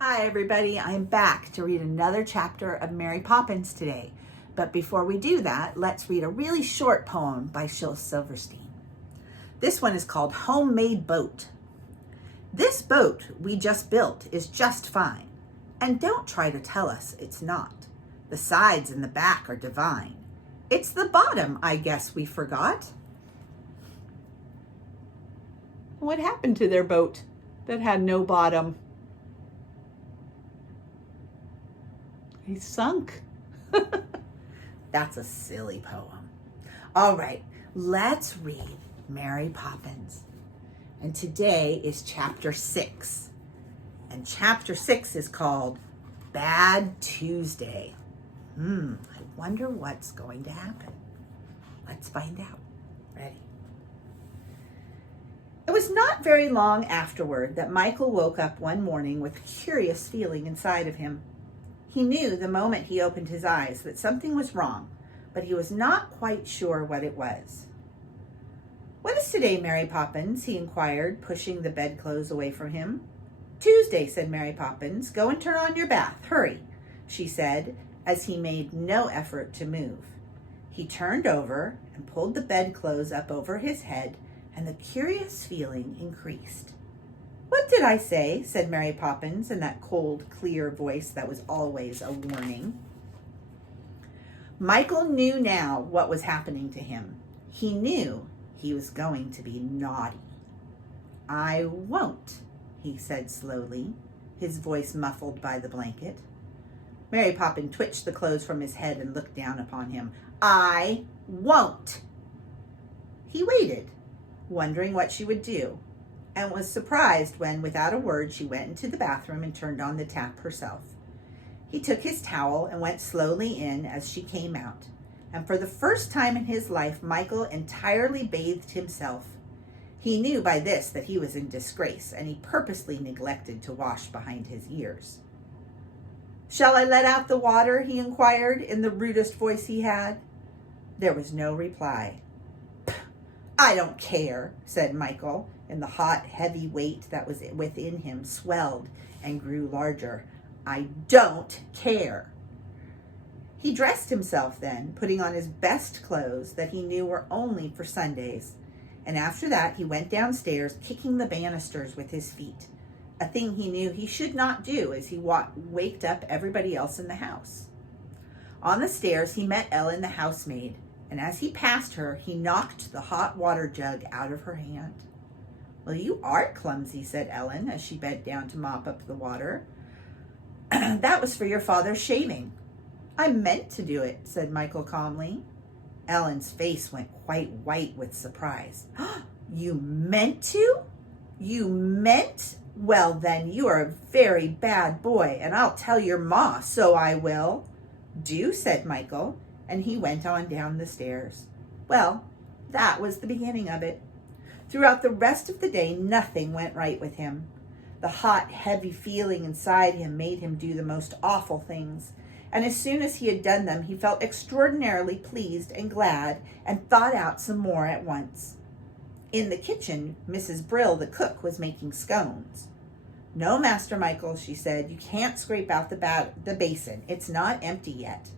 Hi everybody, I'm back to read another chapter of Mary Poppins today. But before we do that, let's read a really short poem by Shel Silverstein. This one is called Homemade Boat. This boat we just built is just fine, and don't try to tell us it's not. The sides and the back are divine. It's the bottom, I guess, we forgot. What happened to their boat that had no bottom? He sunk. That's a silly poem. All right, let's read Mary Poppins. And today is chapter 6. And chapter 6 is called Bad Tuesday. I wonder what's going to happen. Let's find out. Ready? It was not very long afterward that Michael woke up one morning with a curious feeling inside of him. He knew the moment he opened his eyes that something was wrong, but he was not quite sure what it was. "What is today, Mary Poppins?" he inquired, pushing the bedclothes away from him. "Tuesday," said Mary Poppins. "Go and turn on your bath. Hurry," she said, as he made no effort to move. He turned over and pulled the bedclothes up over his head, and the curious feeling increased. "What did I say?" said Mary Poppins in that cold, clear voice that was always a warning. Michael knew now what was happening to him. He knew he was going to be naughty. "I won't," he said slowly, his voice muffled by the blanket. Mary Poppins twitched the clothes from his head and looked down upon him. "I won't." He waited, wondering what she would do, and was surprised when, without a word, she went into the bathroom and turned on the tap herself. He took his towel and went slowly in as she came out, and for the first time in his life, Michael entirely bathed himself. He knew by this that he was in disgrace, and he purposely neglected to wash behind his ears. "Shall I let out the water?" he inquired in the rudest voice he had. There was no reply. "I don't care," said Michael, and the hot, heavy weight that was within him swelled and grew larger. "I don't care." He dressed himself then, putting on his best clothes that he knew were only for Sundays, and after that he went downstairs, kicking the banisters with his feet, a thing he knew he should not do as he waked up everybody else in the house. On the stairs he met Ellen, the housemaid, and as he passed her, he knocked the hot water jug out of her hand. "Well, you are clumsy," said Ellen, as she bent down to mop up the water. "That was for your father's shaving." "I meant to do it," said Michael calmly. Ellen's face went quite white with surprise. "You meant to? You meant? Well, then, you are a very bad boy, and I'll tell your ma, so I will." "Do," said Michael, and he went on down the stairs. Well, that was the beginning of it. Throughout the rest of the day, nothing went right with him. The hot, heavy feeling inside him made him do the most awful things, and as soon as he had done them, he felt extraordinarily pleased and glad and thought out some more at once. In the kitchen, Mrs. Brill, the cook, was making scones. "No, Master Michael," she said, "you can't scrape out the basin. It's not empty yet."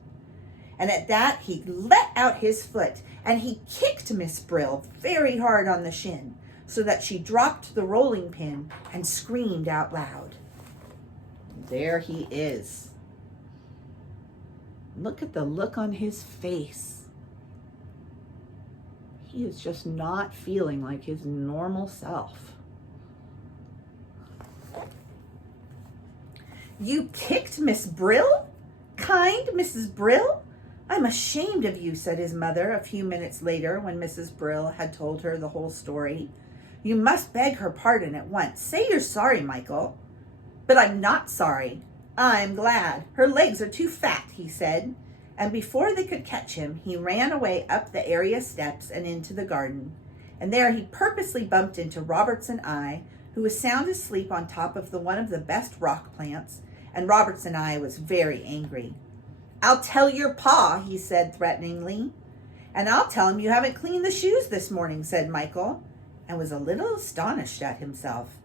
And at that, he let out his foot, and he kicked Miss Brill very hard on the shin, so that she dropped the rolling pin and screamed out loud. There he is. Look at the look on his face. He is just not feeling like his normal self. "You kicked Miss Brill? Kind Mrs. Brill? I'm ashamed of you," said his mother a few minutes later when Mrs. Brill had told her the whole story. "You must beg her pardon at once. Say you're sorry, Michael." "But I'm not sorry. I'm glad. Her legs are too fat," he said. And before they could catch him, he ran away up the area steps and into the garden. And there he purposely bumped into Robert's Eye, who was sound asleep on top of one of the best rock plants, and Robert's Eye was very angry. "I'll tell your pa," he said threateningly. "And I'll tell him you haven't cleaned the shoes this morning," said Michael, and was a little astonished at himself.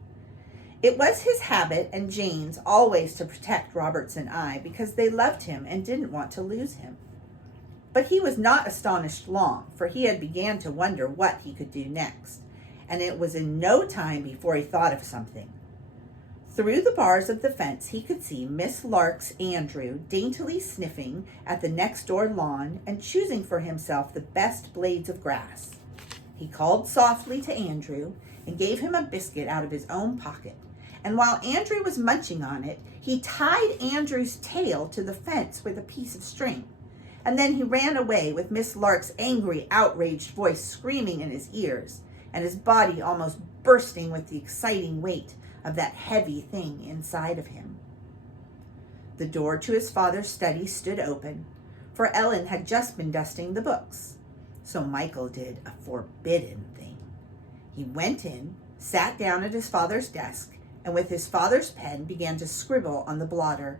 It was his habit and Jane's always to protect Roberts and I because they loved him and didn't want to lose him. But he was not astonished long, for he had began to wonder what he could do next, and it was in no time before he thought of something. Through the bars of the fence he could see Miss Lark's Andrew daintily sniffing at the next-door lawn and choosing for himself the best blades of grass. He called softly to Andrew and gave him a biscuit out of his own pocket, and while Andrew was munching on it, he tied Andrew's tail to the fence with a piece of string, and then he ran away with Miss Lark's angry, outraged voice screaming in his ears, and his body almost bursting with the exciting weight of that heavy thing inside of him. The door to his father's study stood open, for Ellen had just been dusting the books. So Michael did a forbidden thing. He went in, sat down at his father's desk, and with his father's pen began to scribble on the blotter.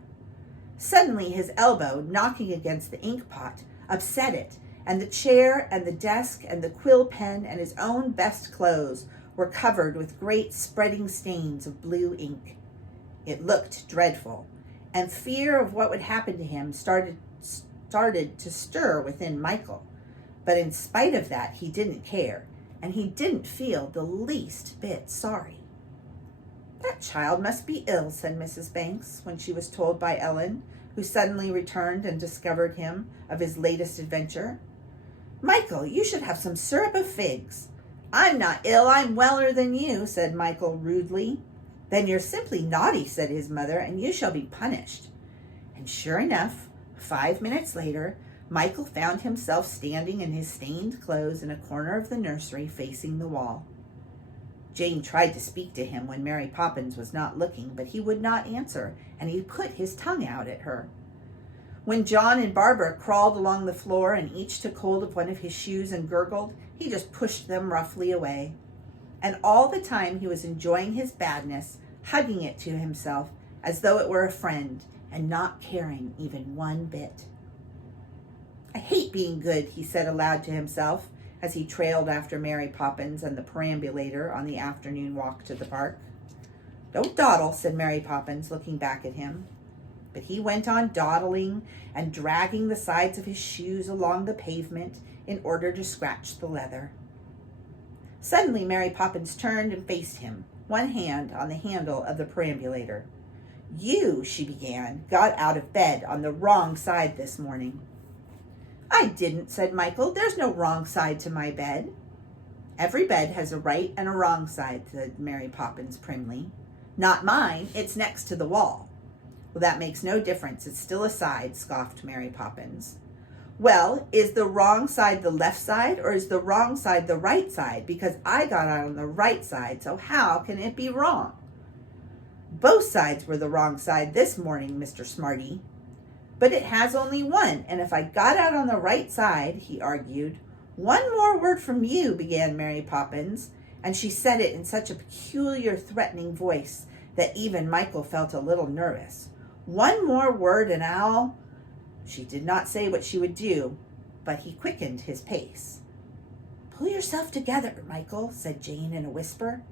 Suddenly his elbow, knocking against the ink pot, upset it, and the chair and the desk and the quill pen and his own best clothes were covered with great spreading stains of blue ink. It looked dreadful, and fear of what would happen to him started to stir within Michael. But in spite of that, he didn't care, and he didn't feel the least bit sorry. "That child must be ill," said Mrs. Banks, when she was told by Ellen, who suddenly returned and discovered him of his latest adventure. "Michael, you should have some syrup of figs." "I'm not ill, I'm weller than you," said Michael rudely. "Then you're simply naughty," said his mother, "and you shall be punished." And sure enough, 5 minutes later, Michael found himself standing in his stained clothes in a corner of the nursery facing the wall. Jane tried to speak to him when Mary Poppins was not looking, but he would not answer, and he put his tongue out at her. When John and Barbara crawled along the floor and each took hold of one of his shoes and gurgled, he just pushed them roughly away. And all the time he was enjoying his badness, hugging it to himself as though it were a friend, and not caring even one bit. "I hate being good," he said aloud to himself as he trailed after Mary Poppins and the perambulator on the afternoon walk to the park. "Don't dawdle," said Mary Poppins, looking back at him. But he went on dawdling and dragging the sides of his shoes along the pavement in order to scratch the leather. Suddenly Mary Poppins turned and faced him, one hand on the handle of the perambulator. "You," she began, "got out of bed on the wrong side this morning." "I didn't," said Michael. "There's no wrong side to my bed." "Every bed has a right and a wrong side," said Mary Poppins primly. "Not mine. It's next to the wall." "Well, that makes no difference. It's still a side," scoffed Mary Poppins. "Well, is the wrong side the left side, or is the wrong side the right side? Because I got out on the right side, so how can it be wrong?" "Both sides were the wrong side this morning, Mr. Smarty." "But it has only one, and if I got out on the right side," he argued. "One more word from you," began Mary Poppins, and she said it in such a peculiar, threatening voice that even Michael felt a little nervous. "One more word and I'll—" She did not say what she would do, but he quickened his pace. "Pull yourself together, Michael," said Jane in a whisper.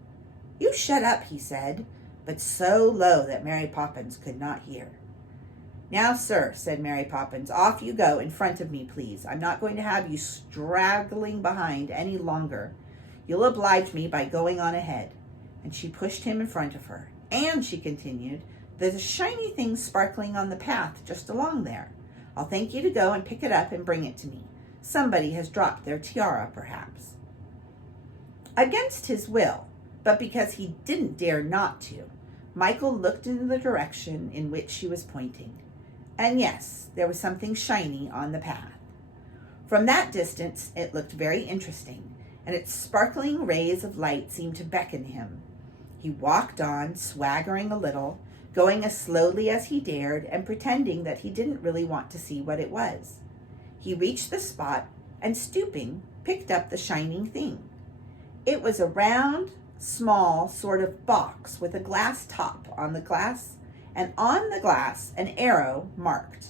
"You shut up," he said, but so low that Mary Poppins could not hear. "Now, sir," said Mary Poppins, "off you go in front of me, please. I'm not going to have you straggling behind any longer. You'll oblige me by going on ahead." And she pushed him in front of her. "And," she continued, "there's a shiny thing sparkling on the path just along there. I'll thank you to go and pick it up and bring it to me. Somebody has dropped their tiara, perhaps." Against his will, but because he didn't dare not to, Michael looked in the direction in which she was pointing. And yes, there was something shiny on the path. From that distance, it looked very interesting, and its sparkling rays of light seemed to beckon him. He walked on, swaggering a little, going as slowly as he dared and pretending that he didn't really want to see what it was. He reached the spot and, stooping, picked up the shining thing. It was a round, small sort of box with a glass top on the glass, and on the glass an arrow marked.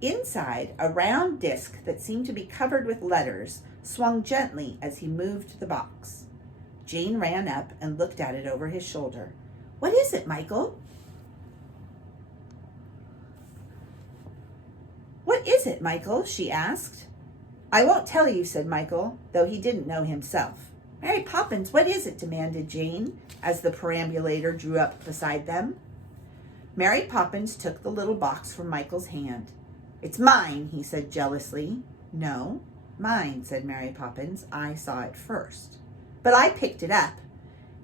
Inside, a round disc that seemed to be covered with letters swung gently as he moved the box. Jane ran up and looked at it over his shoulder. What is it, Michael? What is it, Michael? She asked. I won't tell you, said Michael, though he didn't know himself. Mary Poppins, what is it? Demanded Jane, as the perambulator drew up beside them. Mary Poppins took the little box from Michael's hand. It's mine, he said jealously. No, mine, said Mary Poppins. I saw it first. But I picked it up.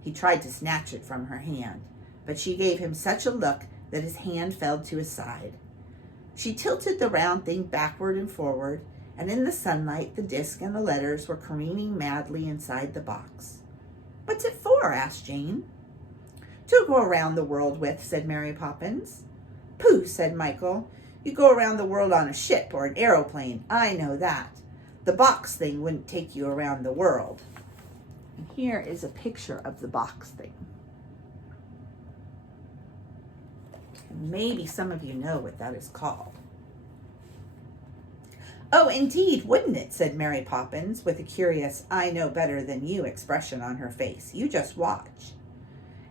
He tried to snatch it from her hand, but she gave him such a look that his hand fell to his side. She tilted the round thing backward and forward, and in the sunlight the disc and the letters were careening madly inside the box. What's it for? Asked Jane. To go around the world with, said Mary Poppins. Pooh, said Michael. You go around the world on a ship or an aeroplane. I know that. The box thing wouldn't take you around the world. And here is a picture of the box thing. And maybe some of you know what that is called. Oh, indeed, wouldn't it? Said Mary Poppins with a curious, I know better than you expression on her face. You just watch.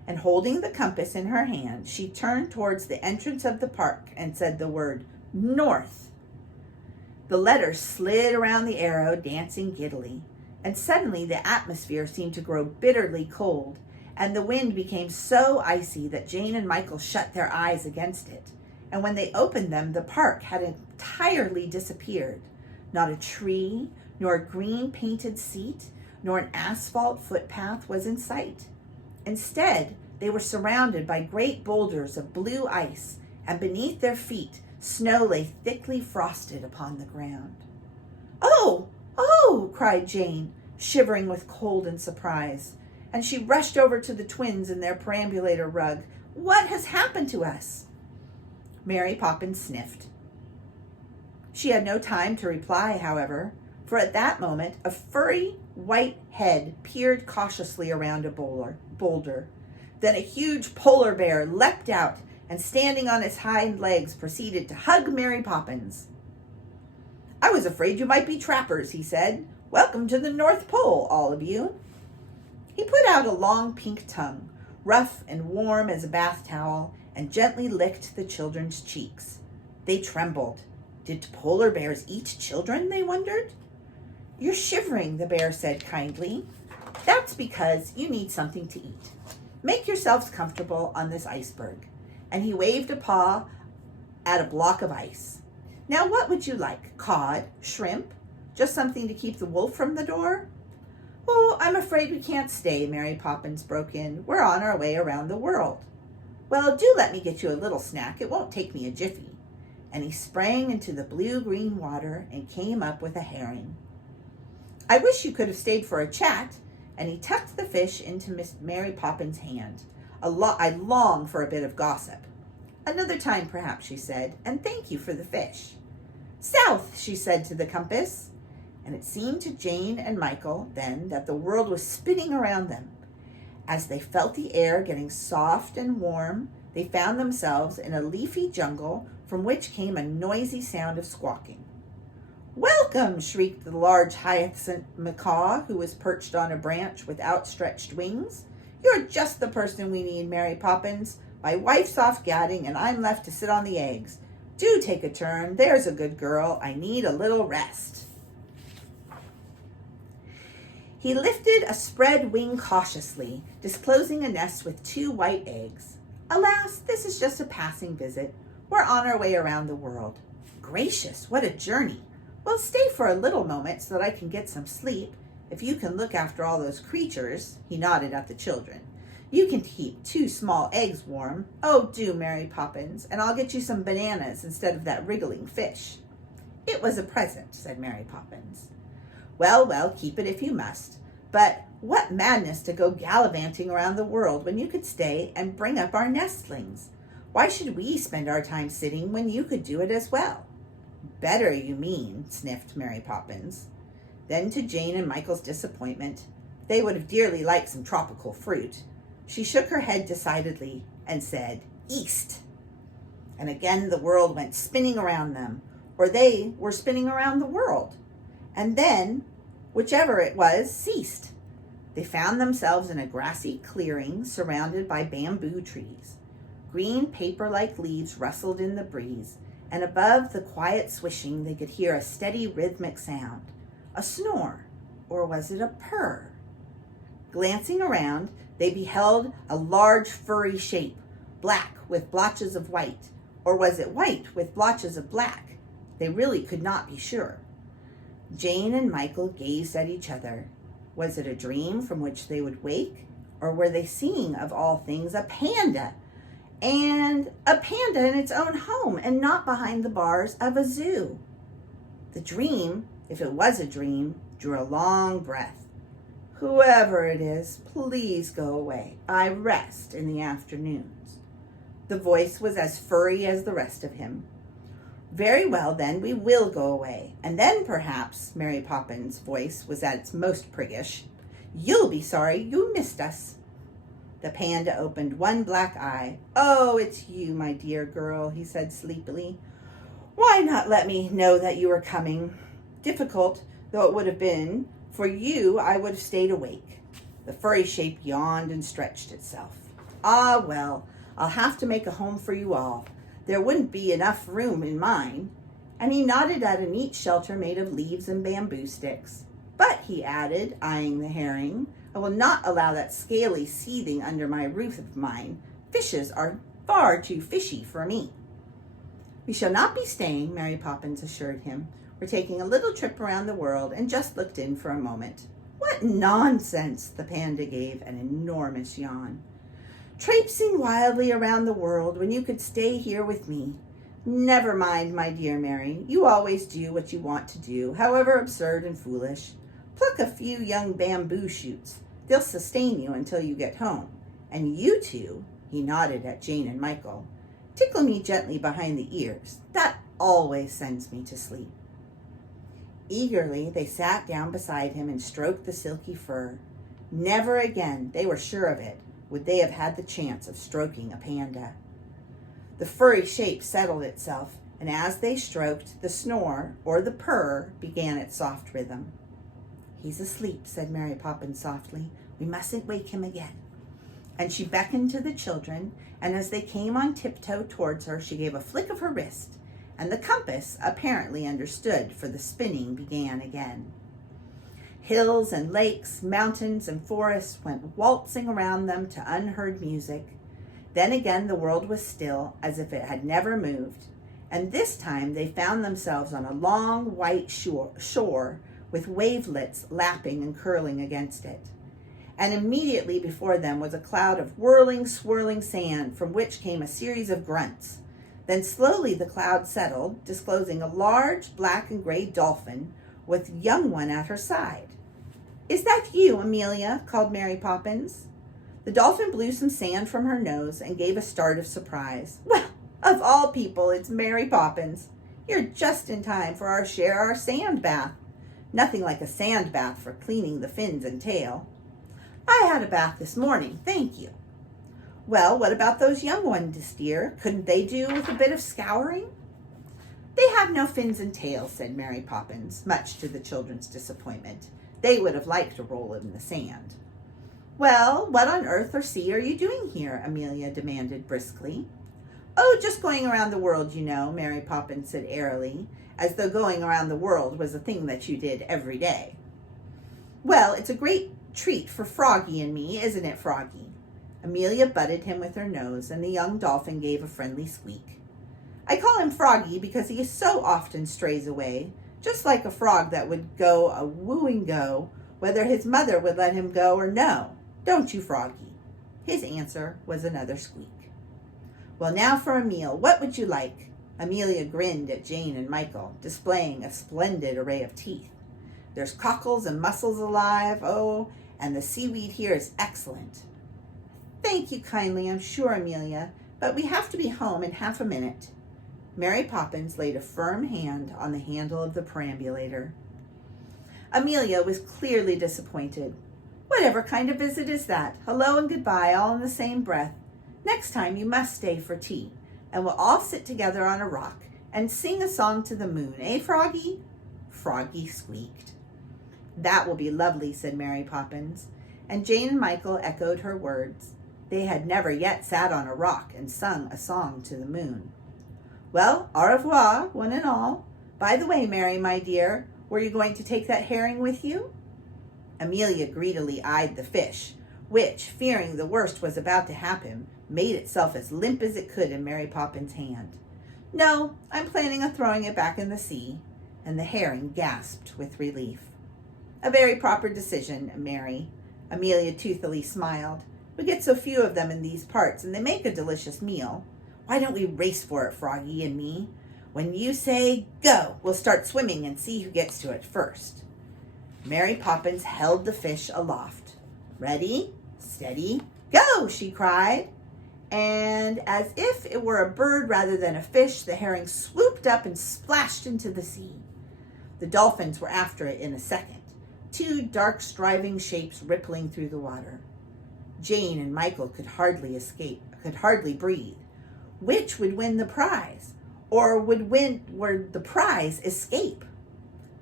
And holding the compass in her hand, she turned towards the entrance of the park and said the word, North. The letters slid around the arrow, dancing giddily, and suddenly the atmosphere seemed to grow bitterly cold, and the wind became so icy that Jane and Michael shut their eyes against it. And when they opened them, the park had entirely disappeared. Not a tree, nor a green painted seat, nor an asphalt footpath was in sight. Instead, they were surrounded by great boulders of blue ice, and beneath their feet, snow lay thickly frosted upon the ground. Oh, oh, cried Jane, shivering with cold and surprise, and she rushed over to the twins in their perambulator rug. What has happened to us? Mary Poppins sniffed. She had no time to reply, however, for at that moment a furry white head peered cautiously around a boulder. Then a huge polar bear leapt out and, standing on its hind legs, proceeded to hug Mary Poppins. I was afraid you might be trappers, he said. Welcome to the North Pole, all of you. He put out a long pink tongue, rough and warm as a bath towel, and gently licked the children's cheeks. They trembled. Did polar bears eat children, they wondered? You're shivering, the bear said kindly. That's because you need something to eat. Make yourselves comfortable on this iceberg. And he waved a paw at a block of ice. Now what would you like? Cod? Shrimp? Just something to keep the wolf from the door? Oh, I'm afraid we can't stay, Mary Poppins broke in. We're on our way around the world. Well, do let me get you a little snack. It won't take me a jiffy. And he sprang into the blue-green water and came up with a herring. I wish you could have stayed for a chat, and he tucked the fish into Miss Mary Poppins' hand. I long for a bit of gossip. Another time, perhaps, she said, and thank you for the fish. South, she said to the compass, and it seemed to Jane and Michael then that the world was spinning around them. As they felt the air getting soft and warm, they found themselves in a leafy jungle from which came a noisy sound of squawking. Welcome, shrieked the large hyacinth macaw who was perched on a branch with outstretched wings. You're just the person we need, Mary Poppins. My wife's off gadding and I'm left to sit on the eggs. Do take a turn. There's a good girl. I need a little rest. He lifted a spread wing cautiously, disclosing a nest with 2 white eggs. Alas, this is just a passing visit. We're on our way around the world. Gracious, what a journey. Well, stay for a little moment so that I can get some sleep. If you can look after all those creatures, he nodded at the children. You can keep 2 small eggs warm. Oh, do, Mary Poppins, and I'll get you some bananas instead of that wriggling fish. It was a present, said Mary Poppins. Well, keep it if you must. But what madness to go gallivanting around the world when you could stay and bring up our nestlings. Why should we spend our time sitting when you could do it as well? Better, you mean, sniffed Mary Poppins. Then, to Jane and Michael's disappointment, they would have dearly liked some tropical fruit. She shook her head decidedly and said, East. And again the world went spinning around them, or they were spinning around the world. And then, whichever it was, ceased. They found themselves in a grassy clearing surrounded by bamboo trees. Green paper-like leaves rustled in the breeze, and above the quiet swishing they could hear a steady rhythmic sound. A snore, or was it a purr? Glancing around, they beheld a large furry shape, black with blotches of white, or was it white with blotches of black? They really could not be sure. Jane and Michael gazed at each other. Was it a dream from which they would wake, or were they seeing, of all things, a panda? And a panda in its own home and not behind the bars of a zoo. The dream, if it was a dream, drew a long breath. Whoever it is, please go away. I rest in the afternoons. The voice was as furry as the rest of him. Very well, then, we will go away. And then, perhaps, Mary Poppins' voice was at its most priggish, you'll be sorry you missed us. The panda opened one black eye. Oh, it's you, my dear girl, he said sleepily. Why not let me know that you were coming? Difficult though it would have been, for you I would have stayed awake. The furry shape yawned and stretched itself. Ah, well, I'll have to make a home for you all. There wouldn't be enough room in mine. And he nodded at a neat shelter made of leaves and bamboo sticks. But, he added, eyeing the herring, I will not allow that scaly seething under my roof of mine. Fishes are far too fishy for me. We shall not be staying, Mary Poppins assured him. We're taking a little trip around the world and just looked in for a moment. What nonsense! The panda gave an enormous yawn. Traipsing wildly around the world when you could stay here with me. Never mind, my dear Mary. You always do what you want to do, however absurd and foolish. Pluck a few young bamboo shoots. They'll sustain you until you get home. And you two, he nodded at Jane and Michael, tickle me gently behind the ears. That always sends me to sleep. Eagerly, they sat down beside him and stroked the silky fur. Never again, they were sure of it, would they have had the chance of stroking a panda. The furry shape settled itself, and as they stroked, the snore, or the purr, began its soft rhythm. He's asleep, said Mary Poppins softly. We mustn't wake him again. And she beckoned to the children, and as they came on tiptoe towards her, she gave a flick of her wrist, and the compass apparently understood, for the spinning began again. Hills and lakes, mountains and forests went waltzing around them to unheard music. Then again the world was still, as if it had never moved, and this time they found themselves on a long white shore with wavelets lapping and curling against it. And immediately before them was a cloud of whirling, swirling sand from which came a series of grunts. Then slowly the cloud settled, disclosing a large black and gray dolphin with a young one at her side. Is that you, Amelia? Called Mary Poppins. The dolphin blew some sand from her nose and gave a start of surprise. Well, of all people, it's Mary Poppins. You're just in time for our sand bath. Nothing like a sand bath for cleaning the fins and tail. I had a bath this morning, thank you. Well, what about those young ones, dear? Couldn't they do with a bit of scouring? They have no fins and tails, said Mary Poppins, much to the children's disappointment. They would have liked to roll in the sand. Well, what on earth or sea are you doing here? Amelia demanded briskly. Oh, just going around the world, you know, Mary Poppins said airily, as though going around the world was a thing that you did every day. Well, it's a great treat for Froggy and me, isn't it, Froggy? Amelia butted him with her nose, and the young dolphin gave a friendly squeak. I call him Froggy because he so often strays away, just like a frog that would go a wooing go, whether his mother would let him go or no. Don't you, Froggy? His answer was another squeak. Well, now for a meal. What would you like? Amelia grinned at Jane and Michael, displaying a splendid array of teeth. There's cockles and mussels alive, oh, and the seaweed here is excellent. Thank you kindly, I'm sure, Amelia, but we have to be home in half a minute. Mary Poppins laid a firm hand on the handle of the perambulator. Amelia was clearly disappointed. Whatever kind of visit is that? Hello and goodbye, all in the same breath. Next time you must stay for tea, and we'll all sit together on a rock and sing a song to the moon, eh, Froggy? Froggy squeaked. That will be lovely, said Mary Poppins, and Jane and Michael echoed her words. They had never yet sat on a rock and sung a song to the moon. Well, au revoir, one and all. By the way, Mary, my dear, were you going to take that herring with you? Amelia greedily eyed the fish, which, fearing the worst was about to happen, made itself as limp as it could in Mary Poppins' hand. No, I'm planning on throwing it back in the sea. And the herring gasped with relief. A very proper decision, Mary. Amelia toothily smiled. We get so few of them in these parts, and they make a delicious meal. Why don't we race for it, Froggy and me? When you say go, we'll start swimming and see who gets to it first. Mary Poppins held the fish aloft. Ready, steady, go, she cried. And as if it were a bird rather than a fish, the herring swooped up and splashed into the sea. The dolphins were after it in a second, two dark, striving shapes rippling through the water. Jane and Michael could hardly breathe. Which would win the prize? Or would the prize escape?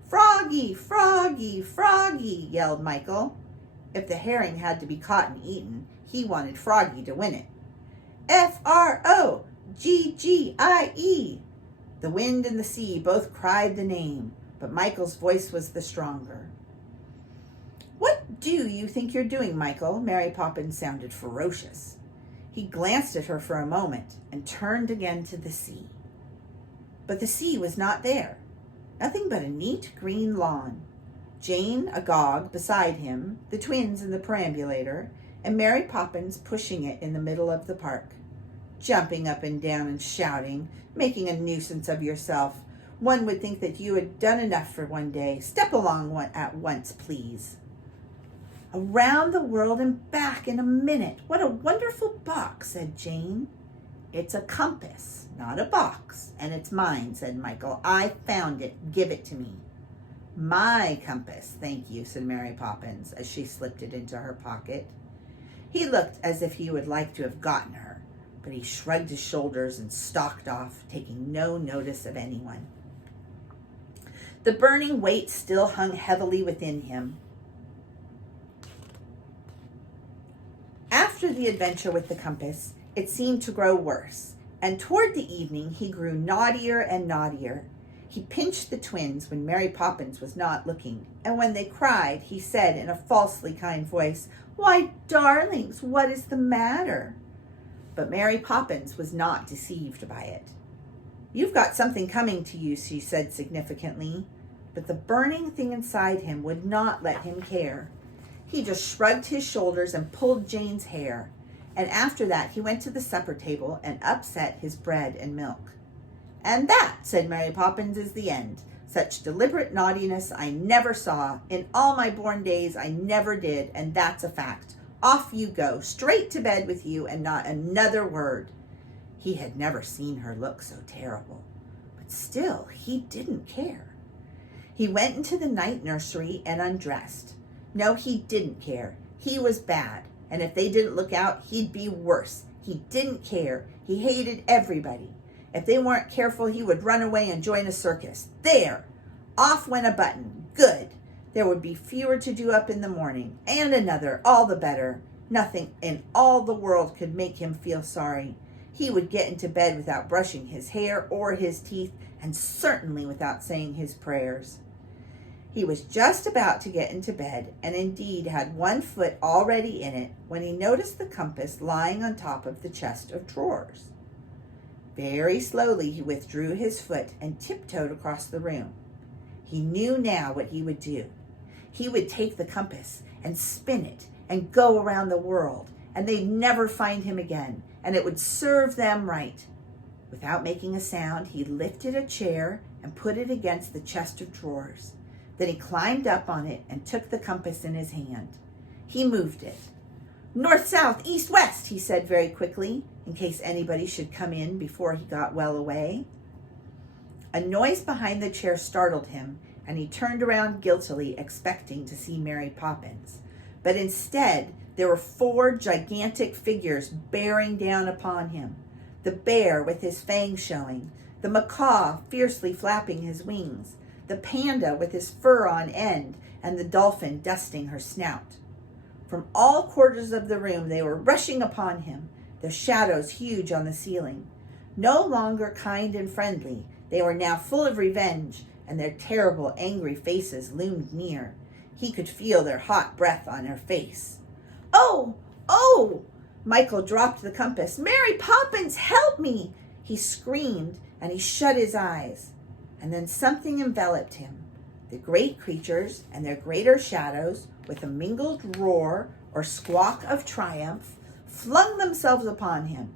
Froggy, Froggy, Froggy, yelled Michael. If the herring had to be caught and eaten, he wanted Froggy to win it. Froggie. The wind and the sea both cried the name, but Michael's voice was the stronger. What do you think you're doing, Michael? Mary Poppins sounded ferocious. He glanced at her for a moment and turned again to the sea. But the sea was not there. Nothing but a neat green lawn. Jane agog beside him, the twins in the perambulator, and Mary Poppins pushing it in the middle of the park. Jumping up and down and shouting, making a nuisance of yourself. One would think that you had done enough for one day. Step along at once, please. Around the world and back in a minute. What a wonderful box, said Jane. It's a compass, not a box, and it's mine, said Michael. I found it. Give it to me. My compass, thank you, said Mary Poppins as she slipped it into her pocket. He looked as if he would like to have gotten her, but he shrugged his shoulders and stalked off, taking no notice of anyone. The burning weight still hung heavily within him. After the adventure with the compass, it seemed to grow worse, and toward the evening he grew naughtier and naughtier. He pinched the twins when Mary Poppins was not looking, and when they cried, he said in a falsely kind voice, "Why, darlings, what is the matter?" But Mary Poppins was not deceived by it. "You've got something coming to you," she said significantly, but the burning thing inside him would not let him care. He just shrugged his shoulders and pulled Jane's hair, and after that he went to the supper table and upset his bread and milk. "And that," said Mary Poppins, "is the end. Such deliberate naughtiness I never saw. In all my born days I never did, and that's a fact. Off you go, straight to bed with you, and not another word." He had never seen her look so terrible, but still he didn't care. He went into the night nursery and undressed. No, he didn't care. He was bad, and if they didn't look out, he'd be worse. He didn't care. He hated everybody. If they weren't careful, he would run away and join a circus. There! Off went a button. Good! There would be fewer to do up in the morning. And another, all the better. Nothing in all the world could make him feel sorry. He would get into bed without brushing his hair or his teeth, and certainly without saying his prayers. He was just about to get into bed, and indeed had one foot already in it, when he noticed the compass lying on top of the chest of drawers. Very slowly he withdrew his foot and tiptoed across the room. He knew now what he would do. He would take the compass and spin it and go around the world, and they'd never find him again, and it would serve them right. Without making a sound, he lifted a chair and put it against the chest of drawers. Then he climbed up on it and took the compass in his hand. He moved it. "North, south, east, west," he said very quickly, in case anybody should come in before he got well away. A noise behind the chair startled him, and he turned around guiltily, expecting to see Mary Poppins. But instead, there were 4 gigantic figures bearing down upon him. The bear with his fangs showing, the macaw fiercely flapping his wings, the panda with his fur on end, and the dolphin dusting her snout. From all quarters of the room, they were rushing upon him, their shadows huge on the ceiling. No longer kind and friendly, they were now full of revenge, and their terrible, angry faces loomed near. He could feel their hot breath on her face. "Oh! Oh!" Michael dropped the compass. "Mary Poppins, help me!" He screamed, and he shut his eyes. And then something enveloped him. The great creatures and their greater shadows, with a mingled roar or squawk of triumph, flung themselves upon him.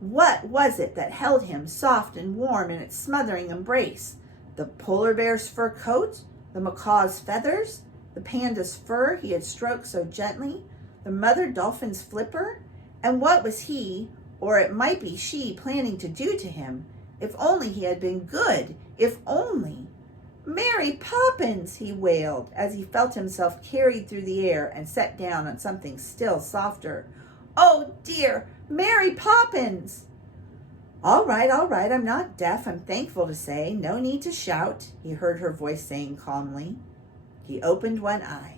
What was it that held him soft and warm in its smothering embrace? The polar bear's fur coat? The macaw's feathers? The panda's fur he had stroked so gently? The mother dolphin's flipper? And what was he, or it might be she, planning to do to him? If only he had been good! If only! "Mary Poppins!" he wailed, as he felt himself carried through the air and set down on something still softer. "Oh, dear! Mary Poppins!" All right, I'm not deaf, I'm thankful to say. No need to shout," he heard her voice saying calmly. He opened one eye.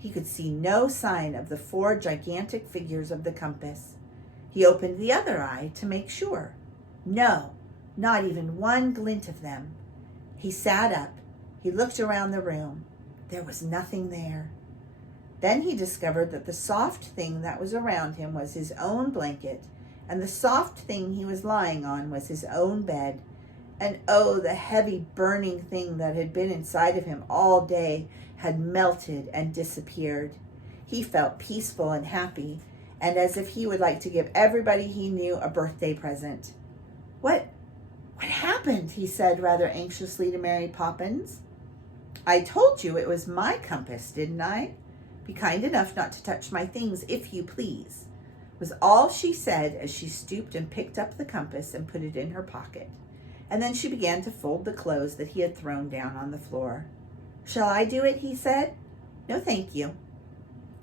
He could see no sign of the 4 gigantic figures of the compass. He opened the other eye to make sure. No, not even one glint of them. He sat up. He looked around the room. There was nothing there. Then he discovered that the soft thing that was around him was his own blanket, and the soft thing he was lying on was his own bed. And oh, the heavy burning thing that had been inside of him all day had melted and disappeared. He felt peaceful and happy, and as if he would like to give everybody he knew a birthday present. What happened?" he said rather anxiously to Mary Poppins. "I told you it was my compass, didn't I? Be kind enough not to touch my things, if you please," was all she said as she stooped and picked up the compass and put it in her pocket. And then she began to fold the clothes that he had thrown down on the floor. "Shall I do it?" he said. "No, thank you."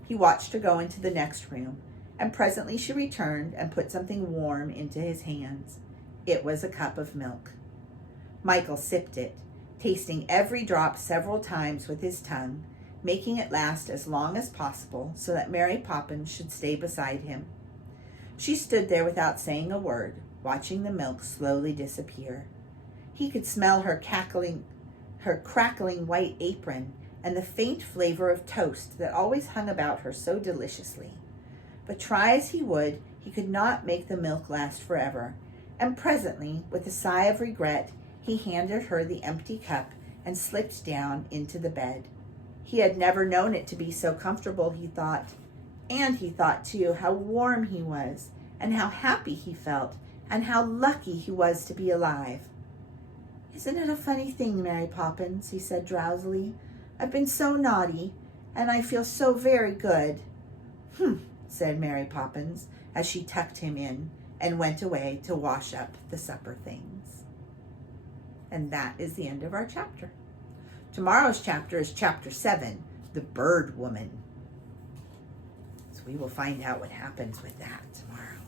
He watched her go into the next room, and presently she returned and put something warm into his hands. It was a cup of milk. Michael sipped it, tasting every drop several times with his tongue, making it last as long as possible so that Mary Poppins should stay beside him. She stood there without saying a word, watching the milk slowly disappear. He could smell her crackling white apron and the faint flavor of toast that always hung about her so deliciously. But try as he would, he could not make the milk last forever, and presently, with a sigh of regret, he handed her the empty cup and slipped down into the bed. He had never known it to be so comfortable, he thought. And he thought, too, how warm he was, and how happy he felt, and how lucky he was to be alive. "Isn't it a funny thing, Mary Poppins?" he said drowsily. "I've been so naughty, and I feel so very good." Said Mary Poppins, as she tucked him in and went away to wash up the supper things. And that is the end of our chapter. Tomorrow's chapter is chapter 7, The Bird Woman. So we will find out what happens with that tomorrow.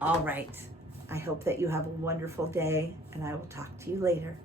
All right. I hope that you have a wonderful day, and I will talk to you later.